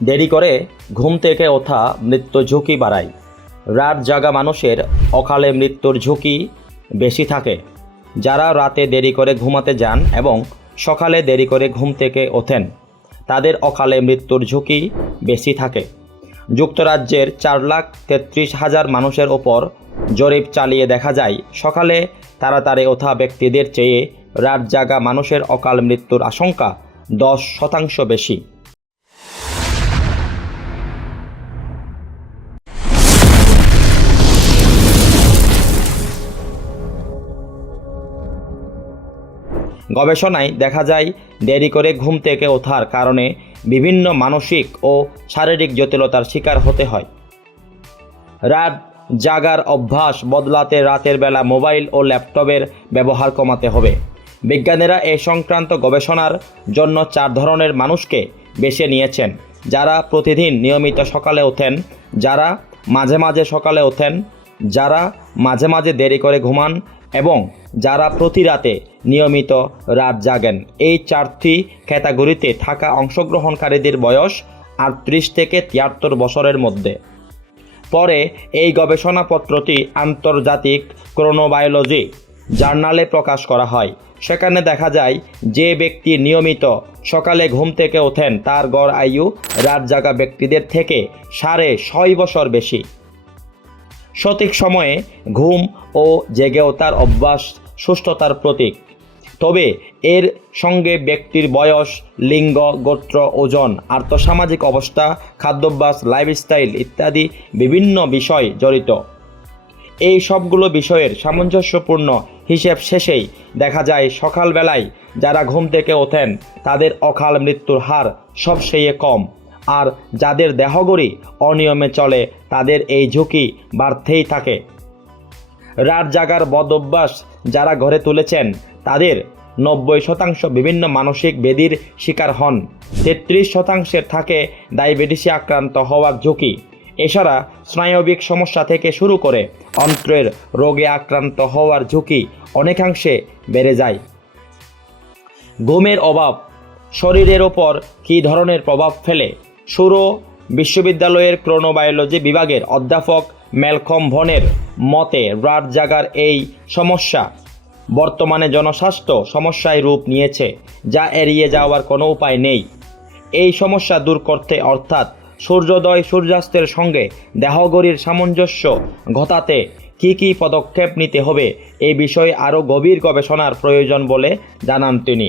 দেরি করে ঘুম থেকে ওঠা মৃত্যু ঝুঁকি বাড়ায়। রাত জাগা মানুষের অকালে মৃত্যুর ঝুঁকি বেশি থাকে। যারা রাতে দেরি করে ঘুমাতে যান এবং সকালে দেরি করে ঘুম থেকে ওঠেন তাদের অকালে মৃত্যুর ঝুঁকি বেশি থাকে। যুক্তরাজ্যের 4,33,000 মানুষের ওপর জরিপ চালিয়ে দেখা যায় সকালে তাড়াতাড়ি ওঠা ব্যক্তিদের চেয়ে রাত জাগা মানুষের অকাল মৃত্যুর আশঙ্কা 10% বেশি। গবেষণায় দেখা যায় দেরি করে ঘুম থেকে ওঠার কারণে বিভিন্ন মানসিক ও শারীরিক জটিলতার শিকার হতে হয়। রাত জাগার অভ্যাস বদলাতে রাতের বেলা মোবাইল ও ল্যাপটপের ব্যবহার কমাতে হবে। বিজ্ঞানীরা এই সংক্রান্ত গবেষণার জন্য 4 ধরনের মানুষকে বেছে নিয়েছেন: যারা প্রতিদিন নিয়মিত সকালে ওঠেন, যারা মাঝে মাঝে সকালে ওঠেন, যারা মাঝে মাঝে দেরি করে ঘুমান এবং যারা প্রতি রাতে নিয়মিত রাত জাগেন। এই 4টি ক্যাটাগরিতে থাকা অংশগ্রহণকারীদের বয়স 38 থেকে 73 বছরের মধ্যে। পরে এই গবেষণাপত্রটি আন্তর্জাতিক ক্রোনোবায়োলজি জার্নালে প্রকাশ করা হয়। সেখানে দেখা যায় যে ব্যক্তি নিয়মিত সকালে ঘুম থেকে ওঠেন তার গড় আয়ু রাত জাগা ব্যক্তিদের থেকে 6.5 বছর বেশি। সঠিক সময়ে ঘুম ও জেগে ওঠার অভ্যাস সুস্থতার প্রতীক। তবে এর সঙ্গে ব্যক্তির বয়স, লিঙ্গ, গোত্র, ওজন, আর্থসামাজিক অবস্থা, খাদ্যাভ্যাস, লাইফস্টাইল ইত্যাদি বিভিন্ন বিষয় জড়িত। এই সবগুলো বিষয়ের সামঞ্জস্যপূর্ণ হিসেব শেষেই দেখা যায় সকালবেলায় যারা ঘুম থেকে ওঠেন তাদের অকাল মৃত্যুর হার সবচেয়ে কম, আর যাদের দেহগড়ি অনিয়মে চলে তাদের এই ঝুঁকি বাড়তেই থাকে। রাত জাগার বদ অভ্যাস যারা গড়ে তুলেছেন তাদের 90% বিভিন্ন মানসিক ব্যাধির শিকার হন। 33% থাকে ডায়াবেটিসে আক্রান্ত হওয়ার ঝুঁকি। এছাড়া স্নায়বিক সমস্যা থেকে শুরু করে অন্ত্রের রোগে আক্রান্ত হওয়ার ঝুঁকি অনেকাংশে বেড়ে যায়। ঘুমের অভাব শরীরের ওপর কী ধরনের প্রভাব ফেলে? শুরো বিশ্ববিদ্যালয়ের ক্রোনোবায়োলজি বিভাগের অধ্যাপক ম্যালকম ভনের মতে রাত জাগার এই সমস্যা বর্তমানে জনস্বাস্থ্য সমস্যায় রূপ নিয়েছে, যা এড়িয়ে যাওয়ার কোনো উপায় নেই। এই সমস্যা দূর করতে, অর্থাৎ সূর্যোদয় সূর্যাস্তের সঙ্গে দেহগড়ির সামঞ্জস্য ঘটাতে কী কী পদক্ষেপ নিতে হবে এই বিষয়ে আরও গভীর গবেষণার প্রয়োজন বলে জানান তিনি।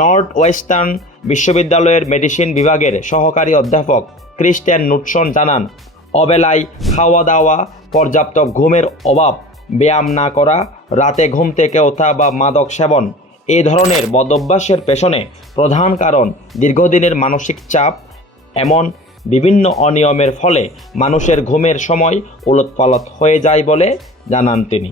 নর্থ ওয়েস্টার্ন বিশ্ববিদ্যালয়ের মেডিসিন বিভাগের সহকারী অধ্যাপক ক্রিস্টিয়ান নুটসন জানান, অবেলায় খাওয়া দাওয়া, পর্যাপ্ত ঘুমের অভাব, ব্যায়াম না করা, রাতে ঘুম থেকে ওঠা বা মাদক সেবন এই ধরনের বদঅভ্যাসের পেছনে প্রধান কারণ দীর্ঘদিনের মানসিক চাপ। এমন বিভিন্ন অনিয়মের ফলে মানুষের ঘুমের সময় উলটপালট হয়ে যায় বলে জানান তিনি।